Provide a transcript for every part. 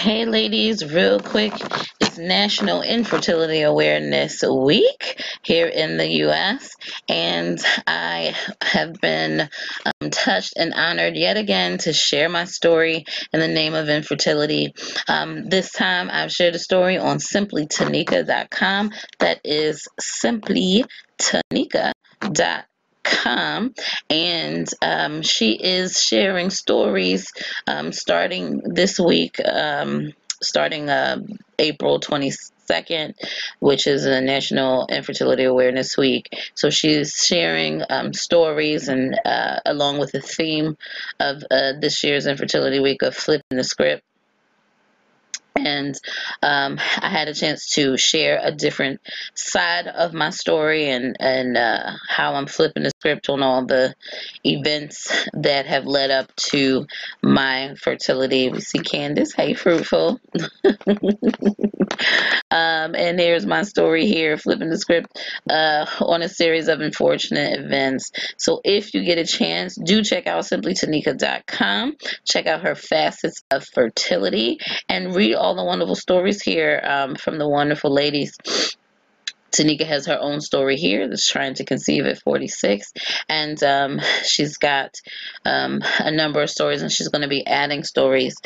Hey ladies, real quick, it's National Infertility Awareness Week here in the US, and I have been touched and honored yet again to share my story in the name of infertility. This time I've shared a story on simplytanika.com. That is simplytanika.com, and she is sharing stories starting this week, starting April 22nd, which is a National Infertility Awareness Week. So she's sharing stories, and along with the theme of this year's Infertility Week of flipping the script. And I had a chance to share a different side of my story, and how I'm flipping the script on all the events that have led up to my fertility. We see Candace, hey Fruitful. And here's my story here, flipping the script on a series of unfortunate events. So if you get a chance, do check out simplytanika.com. Check out her facets of fertility and read all the wonderful stories here from the wonderful ladies. Tanika has her own story here that's trying to conceive at 46, and she's got a number of stories, and she's going to be adding stories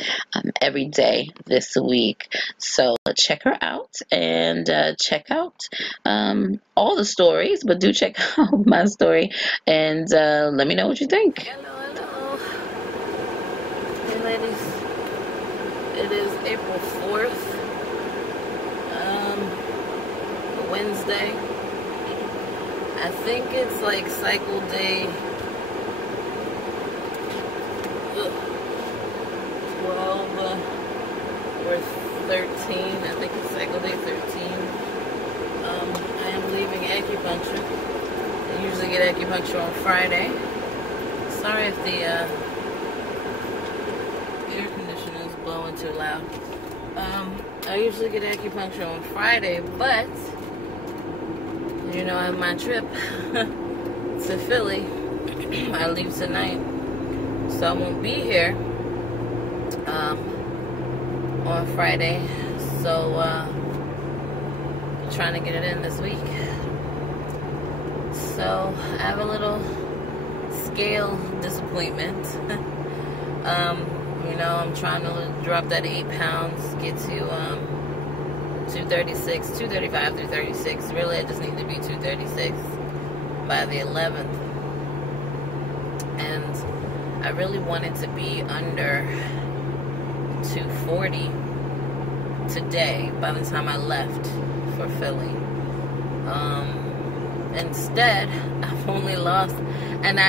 every day this week. So check her out, and check out all the stories, but do check out my story, and let me know what you think. Hello. Hey ladies, it is April 4th. Wednesday. I think it's like cycle day 12 or 13. I think it's cycle day 13. I am leaving acupuncture. I usually get acupuncture on Friday. Sorry if the air conditioner is blowing too loud. I usually get acupuncture on Friday, but you know, I have my trip to Philly. I leave tonight, so I won't be here on Friday. So trying to get it in this week. So I have a little scale disappointment. You know, I'm trying to drop that 8 pounds, get to 236, 235 through 36. Really, I just need to be 236 by the 11th. And I really wanted to be under 240 today by the time I left for Philly. Instead, I've only lost, and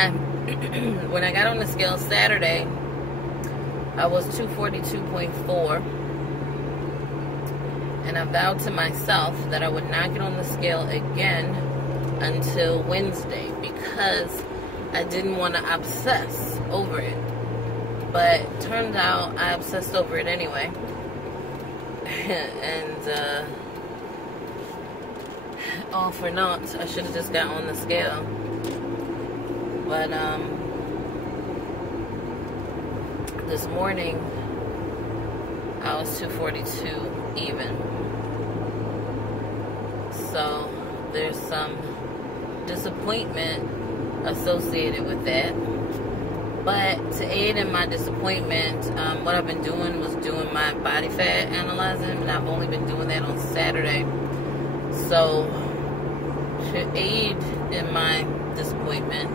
when I got on the scale Saturday, I was 242.4. And I vowed to myself that I would not get on the scale again until Wednesday, because I didn't want to obsess over it. But turns out I obsessed over it anyway. And all for naught. I should have just got on the scale. But this morning I was 242 even. So there's some disappointment associated with that. But to aid in my disappointment, what I've been doing was doing my body fat analyzing, and I've only been doing that on Saturday. So to aid in my disappointment,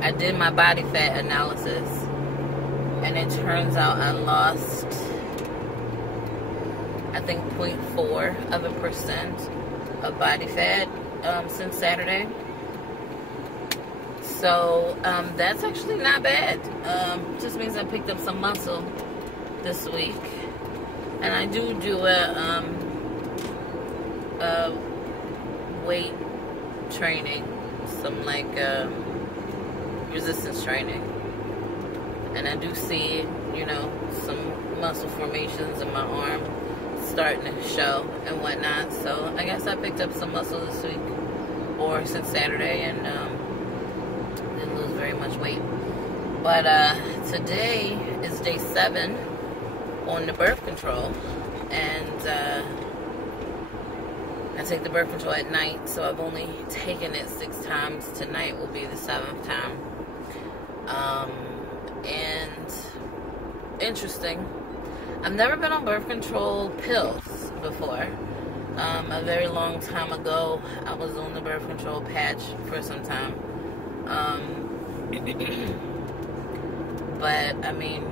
I did my body fat analysis, and it turns out I lost, I think, 0.4% of body fat since Saturday. So that's actually not bad. Just means I picked up some muscle this week, and I do a weight training, some like resistance training, and I do see, you know, some muscle formations in my arm starting to show and whatnot. So I guess I picked up some muscle this week, or since Saturday, and didn't lose very much weight. But today is day 7 on the birth control, and I take the birth control at night, so I've only taken it 6 times. Tonight will be the 7th time. And interesting, I've never been on birth control pills before. A very long time ago, I was on the birth control patch for some time. But, I mean,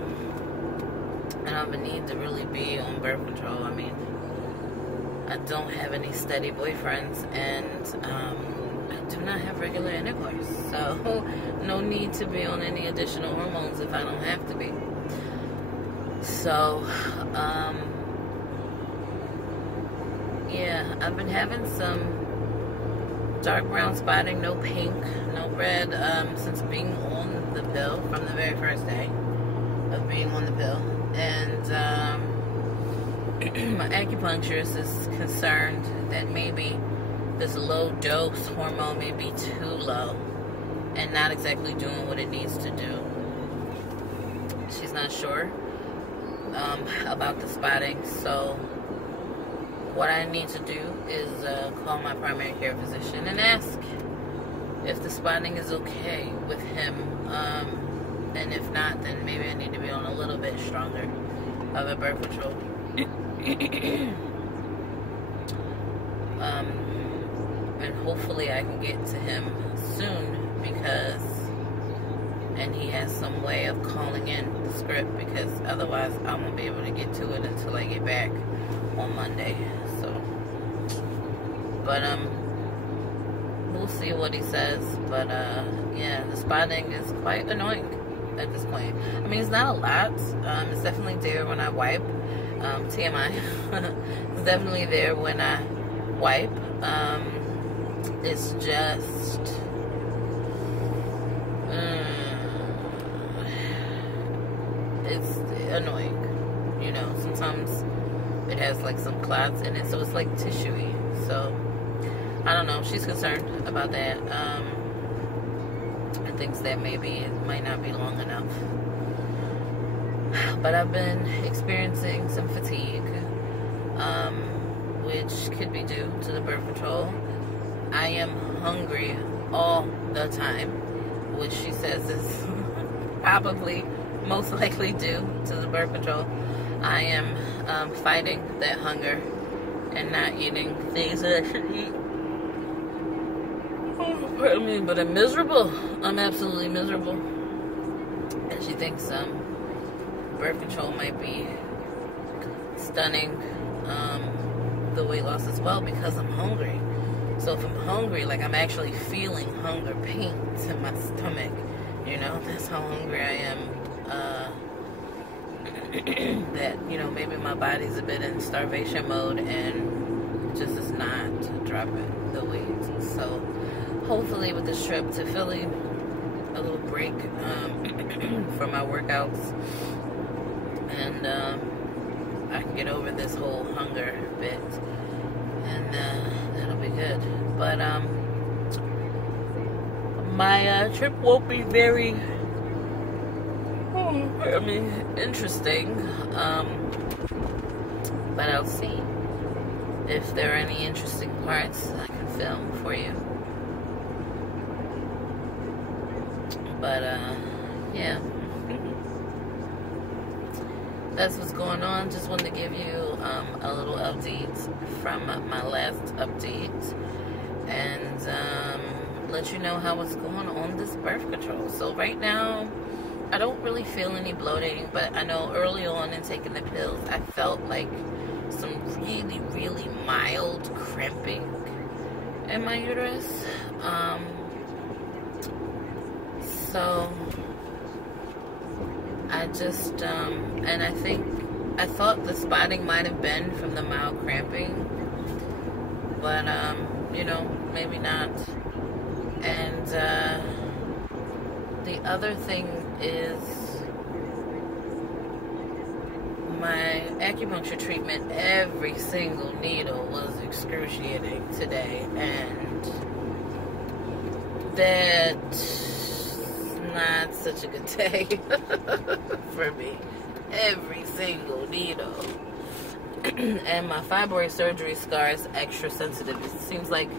I don't even need to really be on birth control. I mean, I don't have any steady boyfriends, and I do not have regular intercourse. So, no need to be on any additional hormones if I don't have to be. So, yeah, I've been having some dark brown spotting, no pink, no red, since being on the pill from the very first day of being on the pill. And my acupuncturist is concerned that maybe this low dose hormone may be too low and not exactly doing what it needs to do. She's not sure about the spotting, so what I need to do is call my primary care physician and ask if the spotting is okay with him, and if not, then maybe I need to be on a little bit stronger of a birth control. And hopefully I can get to him soon, and he has some way of calling in the script, because otherwise I won't be able to get to it until I get back on Monday. So, but we'll see what he says. But yeah, the spotting is quite annoying at this point. I mean, it's not a lot. It's definitely there when I wipe. TMI. It's definitely there when I wipe. It's just it's annoying. You know, sometimes it has like some clots in it, so it's like tissuey. So I don't know. She's concerned about that. And thinks that maybe it might not be long enough. But I've been experiencing some fatigue, which could be due to the birth control. I am hungry all the time, which she says is probably most likely due to the birth control. I am fighting that hunger and not eating things that I should eat. Oh, pardon me, but I'm miserable. I'm absolutely miserable. And she thinks birth control might be stunning the weight loss as well, because I'm hungry. So if I'm hungry, like I'm actually feeling hunger pains in my stomach, you know, that's how hungry I am. That, you know, maybe my body's a bit in starvation mode and just is not dropping the weight. So hopefully with this trip to Philly, a little break from my workouts, and I can get over this whole hunger bit, and that'll be good. But my trip won't be very interesting, but I'll see if there are any interesting parts I can film for you. But yeah, that's what's going on. Just wanted to give you a little update from my last update, and let you know how it's going on this birth control. So right now, I don't really feel any bloating, but I know early on in taking the pills, I felt like some really, really mild cramping in my uterus. So I just, and I thought the spotting might have been from the mild cramping, but, you know, maybe not. And, the other thing is my acupuncture treatment. Every single needle was excruciating today, and that's not such a good day for me. Every single needle. And my fibroid surgery scar is extra sensitive. It seems like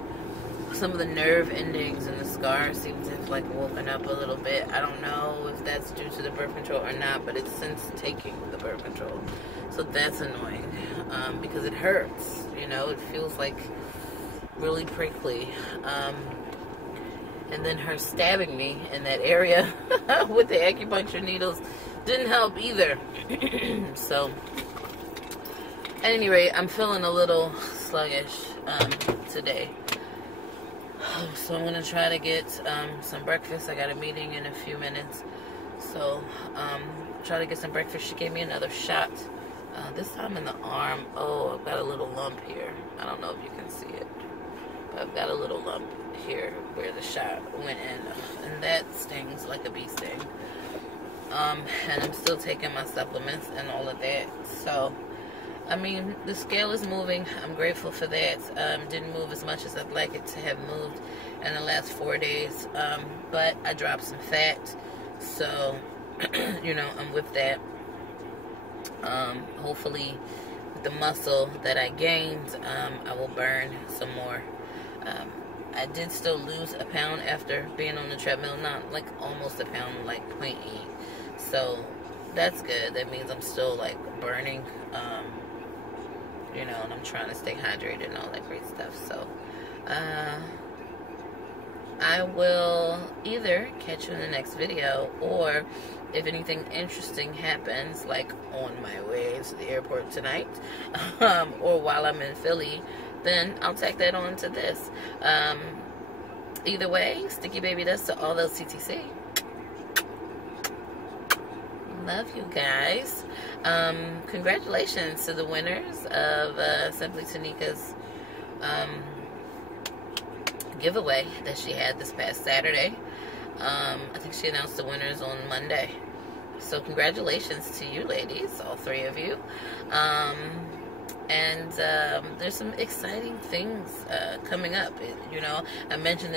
some of the nerve endings in the scar seem to have like woken up a little bit. I don't know if that's due to the birth control or not, but it's since taking the birth control. So that's annoying because it hurts. You know, it feels like really prickly. And then her stabbing me in that area with the acupuncture needles didn't help either. So, at any rate, I'm feeling a little sluggish today. So I'm going to try to get some breakfast. I got a meeting in a few minutes. So, try to get some breakfast. She gave me another shot. This time in the arm. Oh, I've got a little lump here. I don't know if you can see it. But I've got a little lump here where the shot went in. And that stings like a bee sting. And I'm still taking my supplements and all of that. So, I mean, the scale is moving. I'm grateful for that. Didn't move as much as I'd like it to have moved in the last 4 days. But I dropped some fat. So, you know, I'm with that. Hopefully, with the muscle that I gained, I will burn some more. I did still lose a pound after being on the treadmill. Not like almost a pound, like 0.8. So, that's good. That means I'm still, like, burning. You know, and I'm trying to stay hydrated and all that great stuff. So, I will either catch you in the next video, or if anything interesting happens, like on my way to the airport tonight, or while I'm in Philly, then I'll tack that on to this. Either way, sticky baby dust to all those TTC. Love you guys. Congratulations to the winners of Simply Tanika's giveaway that she had this past Saturday. I think she announced the winners on Monday. So congratulations to you ladies, all three of you. And there's some exciting things coming up. You know, I mentioned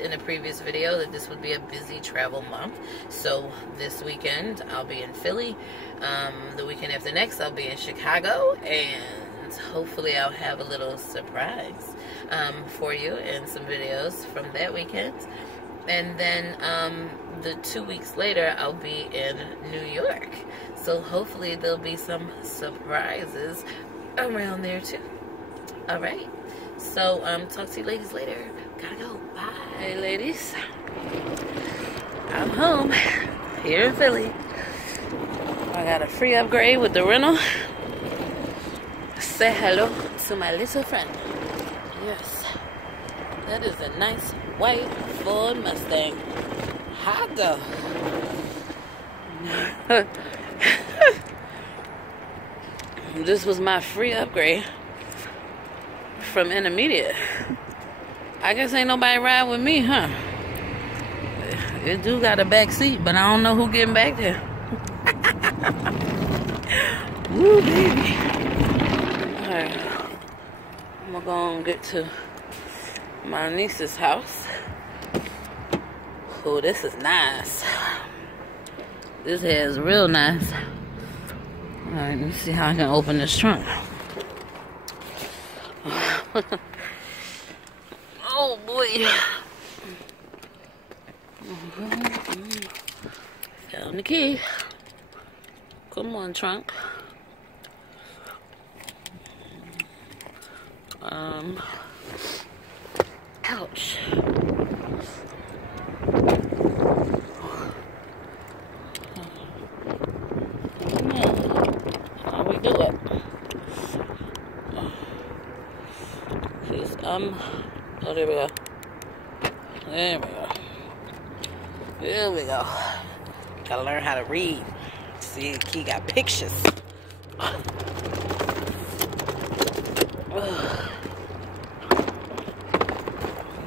in a previous video that this would be a busy travel month. So this weekend I'll be in Philly. The weekend after next I'll be in Chicago, and hopefully I'll have a little surprise for you and some videos from that weekend. And then the 2 weeks later I'll be in New York. So hopefully there'll be some surprises around there too. Alright, so talk to you ladies later. Gotta go. Bye. Hey ladies, I'm home here in Philly. I got a free upgrade with the rental. Say hello to my little friend. Yes, that is a nice white Ford Mustang. Hot go. This was my free upgrade from Intermediate. I guess ain't nobody ride with me, huh? It do got a back seat, but I don't know who getting back there. Woo, baby. Alright. I'm gonna go and get to my niece's house. Oh, this is nice. This hair is real nice. Alright, let's see how I can open this trunk. Oh boy. Found the key. Come on, trunk. Ouch. Do it. Oh, there we go. There we go. There we go. Gotta learn how to read. See, the key got pictures.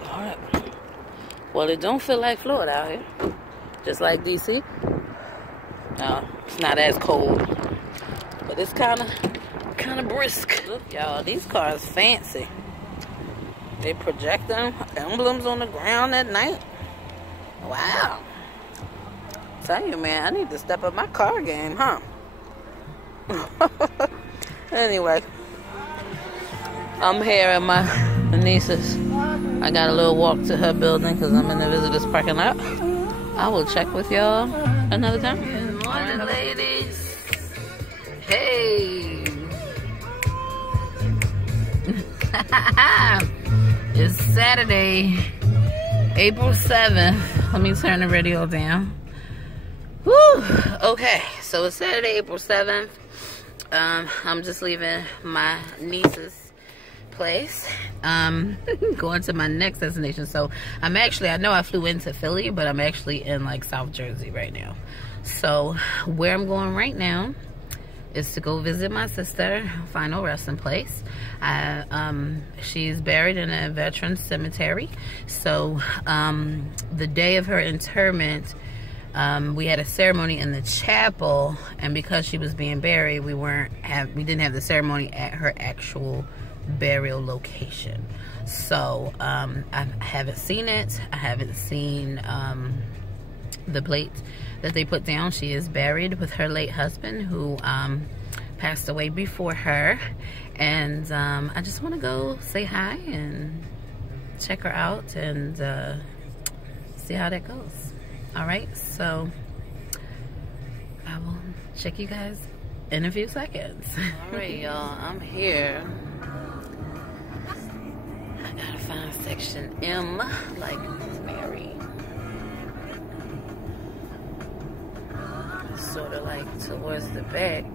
Alright. Well, it don't feel like Florida out here. Just like DC. No, it's not as cold. But it's kind of brisk. Look, y'all, these cars fancy. They project them emblems on the ground at night. Wow. tell you, man, I need to step up my car game, huh? Anyway, I'm here at my niece's. I got a little walk to her building because I'm in the visitor's parking lot. I will check with y'all another time. Good morning, ladies. Hey. It's Saturday, April 7th. Let me turn the radio down. Whew. Okay, so it's Saturday, April 7th. I'm just leaving my niece's place. Going to my next destination. So I know I flew into Philly, but I'm actually in like South Jersey right now. So where I'm going right now is to go visit my sister, final resting place. She's buried in a veteran cemetery. So the day of her interment, we had a ceremony in the chapel, and because she was being buried, we didn't have the ceremony at her actual burial location. So I haven't seen it. I haven't seen the plate that they put down. She is buried with her late husband, who passed away before her, and I just want to go say hi and check her out and see how that goes. All right, so I will check you guys in a few seconds. All right, y'all, I'm here. I gotta find section M, like Mary. Sort of like towards the back.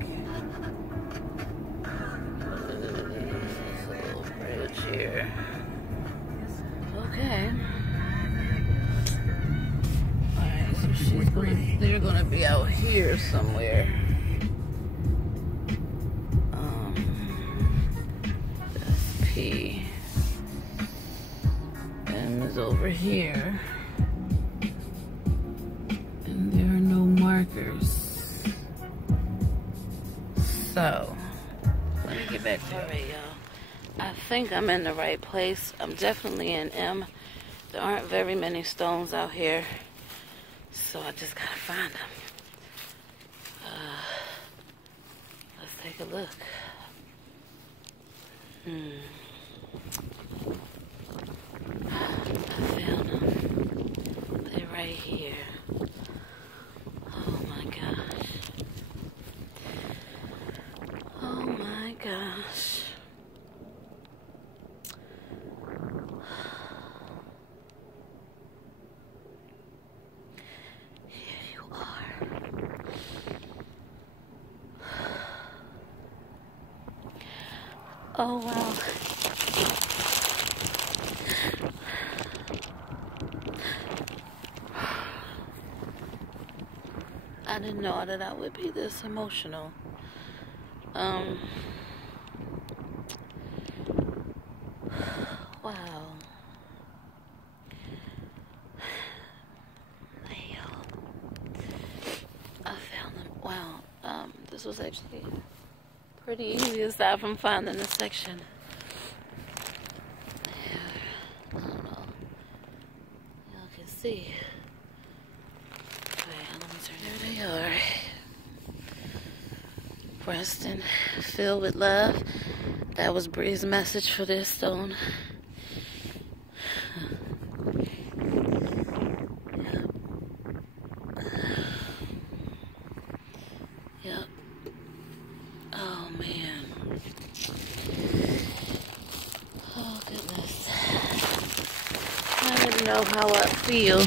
There's a little bridge here. Okay. Alright, so they're gonna be out here somewhere. That's P. M is over here. And there are no markers. So, let me get back to it. Alright, y'all. I think I'm in the right place. I'm definitely in M. There aren't very many stones out here, so I just gotta find them. Let's take a look. I found them. They're right here. Oh my gosh. Oh my gosh. Here you are. Oh wow. I didn't know that I would be this emotional. Wow. Hey, y'all. I found them. Wow. This was actually pretty easy aside from finding this section. I don't know. Y'all can see. Okay, let me turn. There they are. Pressed and filled with love. That was Bree's message for this stone. Yep. Oh man. Oh goodness. I didn't know how I feel.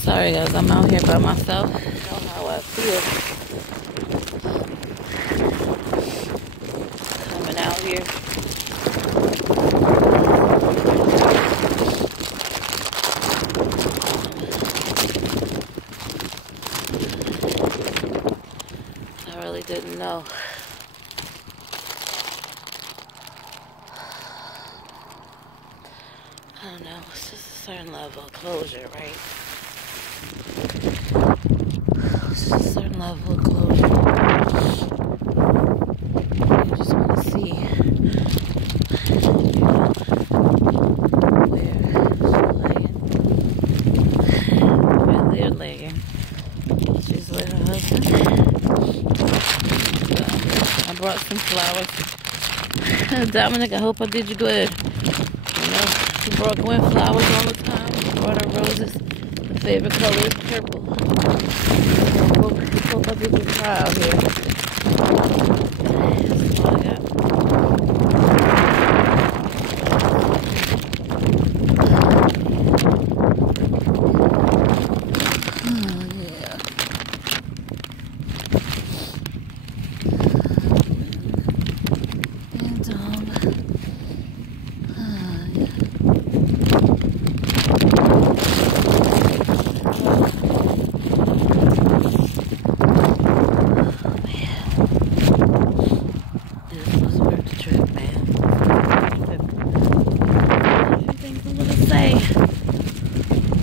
Sorry guys, I'm out here by myself. I don't know how I feel. Coming out here. I really didn't know. I don't know, it's just a certain level of closure, right? It's just a certain level of closure. You just want to see where she's lying. brought some flowers. Dominic, I hope I did you good. You know, she brought Gwen flowers all the time. She brought her roses. Her favorite color is purple. Hope I did you proud here. That's all I got.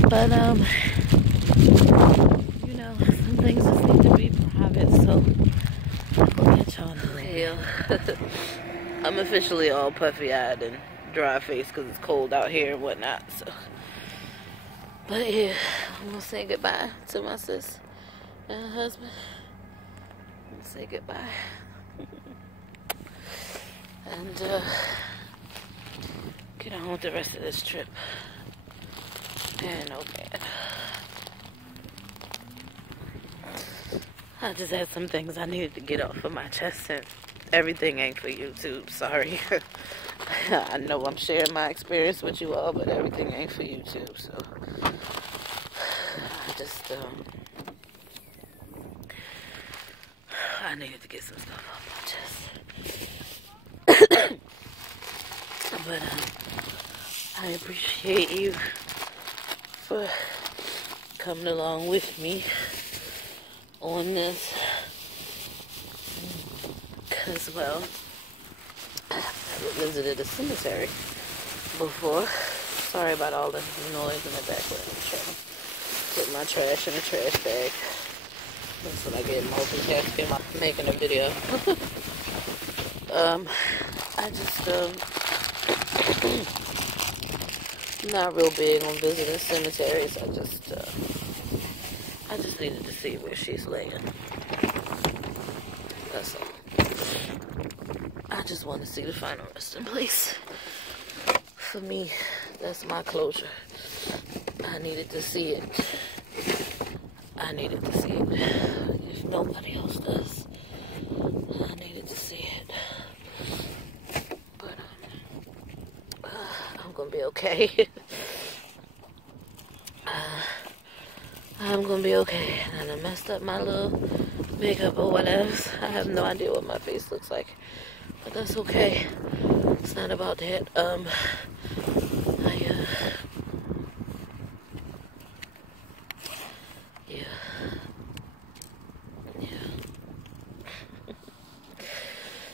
But, you know, some things just need to be private, so I'll get y'all in the video. I'm officially all puffy-eyed and dry-faced because it's cold out here and whatnot, so. But, yeah, I'm going to say goodbye to my sis and her husband. I'm going to say goodbye. And, get on with the rest of this trip. And no bad. I just had some things I needed to get off of my chest, and everything ain't for YouTube. Sorry. I know I'm sharing my experience with you all, but everything ain't for YouTube. So I just I needed to get some stuff off my chest. But I appreciate you for coming along with me on this, because, well, I've never visited a cemetery before. Sorry about all the noise in the background. I'm trying to put my trash in a trash bag. That's what I get multitasking while making a video. I just, not real big on visiting cemeteries. I just needed to see where she's laying. That's all. I just want to see the final resting place. For me, that's my closure. I needed to see it. I needed to see it. If nobody else does, I needed to see it. But I'm gonna be okay. I'm gonna be okay. And I messed up my little makeup or whatever. I have no idea what my face looks like, but that's okay. It's not about that.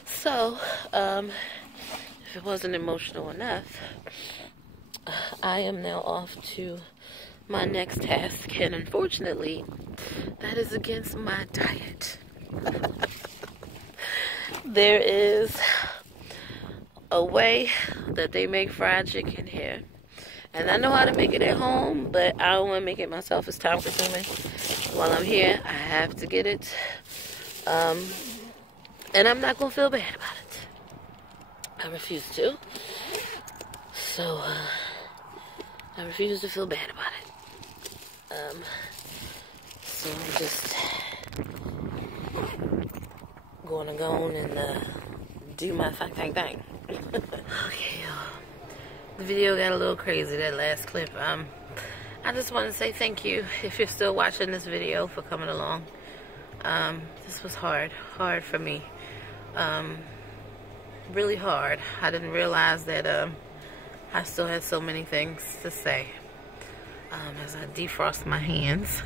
So, if it wasn't emotional enough, I am now off to my next task, and unfortunately, that is against my diet. There is a way that they make fried chicken here, and I know how to make it at home, but I don't want to make it myself. It's time consuming. While I'm here, I have to get it, and I'm not gonna feel bad about it. I refuse to. So I refuse to feel bad about it. So I'm just gonna go on and do my thing. Okay, y'all. The video got a little crazy, that last clip. I just want to say thank you, if you're still watching this video, for coming along. This was hard for me. Really hard. I didn't realize that I still had so many things to say as I defrost my hands.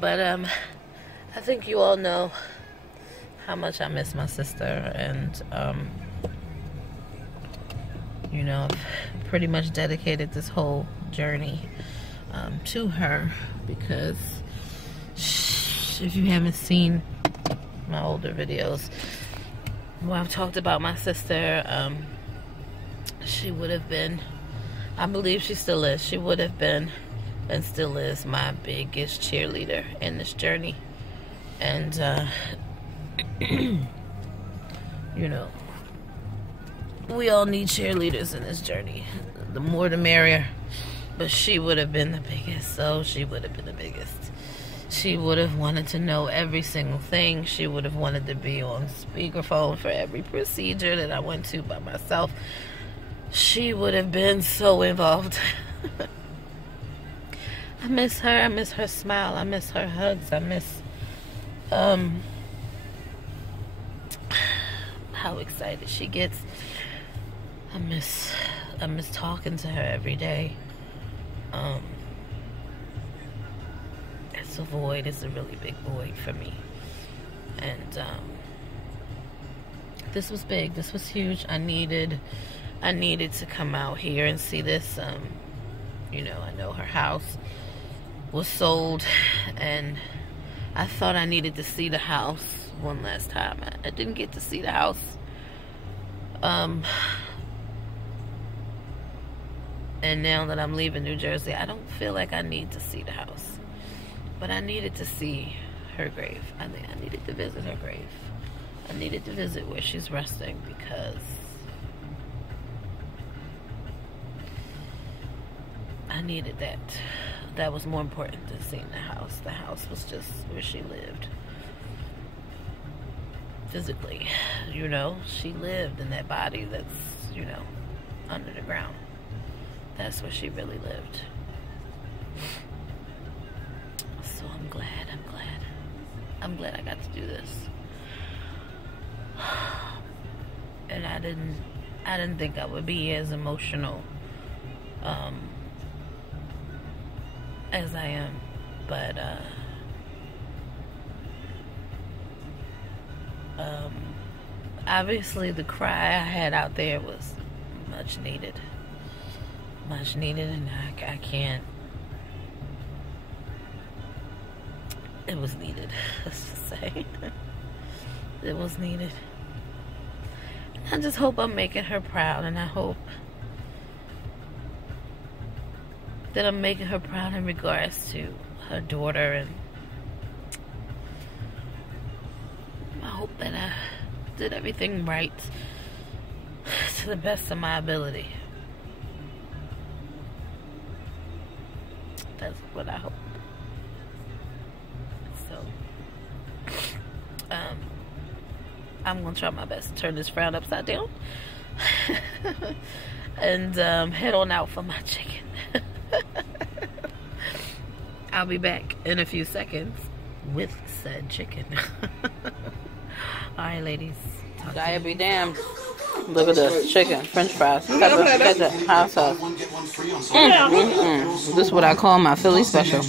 But I think you all know how much I miss my sister, and you know, I've pretty much dedicated this whole journey to her, because if you haven't seen my older videos where I've talked about my sister, she would have been, I believe she still is, she would have been and still is my biggest cheerleader in this journey. And, you know, we all need cheerleaders in this journey. The more the merrier. But she would have been the biggest. So she would have been the biggest. She would have wanted to know every single thing. She would have wanted to be on speakerphone for every procedure that I went to by myself. She would have been so involved. I miss her. I miss her smile. I miss her hugs. I miss how excited she gets. I miss talking to her every day. It's a void. It's a really big void for me. And this was big. This was huge. I needed to come out here and see this. You know, I know her house was sold, and I thought I needed to see the house one last time. I didn't get to see the house. And now that I'm leaving New Jersey, I don't feel like I need to see the house. But I needed to see her grave. I needed to visit her grave. I needed to visit where she's resting, because I needed that. That was more important than seeing the house. The house was just where she lived. Physically, you know, she lived in that body that's, you know, under the ground. That's where she really lived. So I'm glad I got to do this. And I didn't think I would be as emotional as I am, but obviously the cry I had out there was much needed, and I can't. It was needed. Let's just say it was needed. I just hope I'm making her proud, and I hope that I'm making her proud in regards to her daughter, and I hope that I did everything right to the best of my ability. That's what I hope. So, I'm gonna try my best to turn this frown upside down and head on out for my chicken. I'll be back in a few seconds with said chicken. Alright, ladies. Diet be damned. Look at this chicken, french fries, ketchup, hot sauce. This is what I call my Philly special.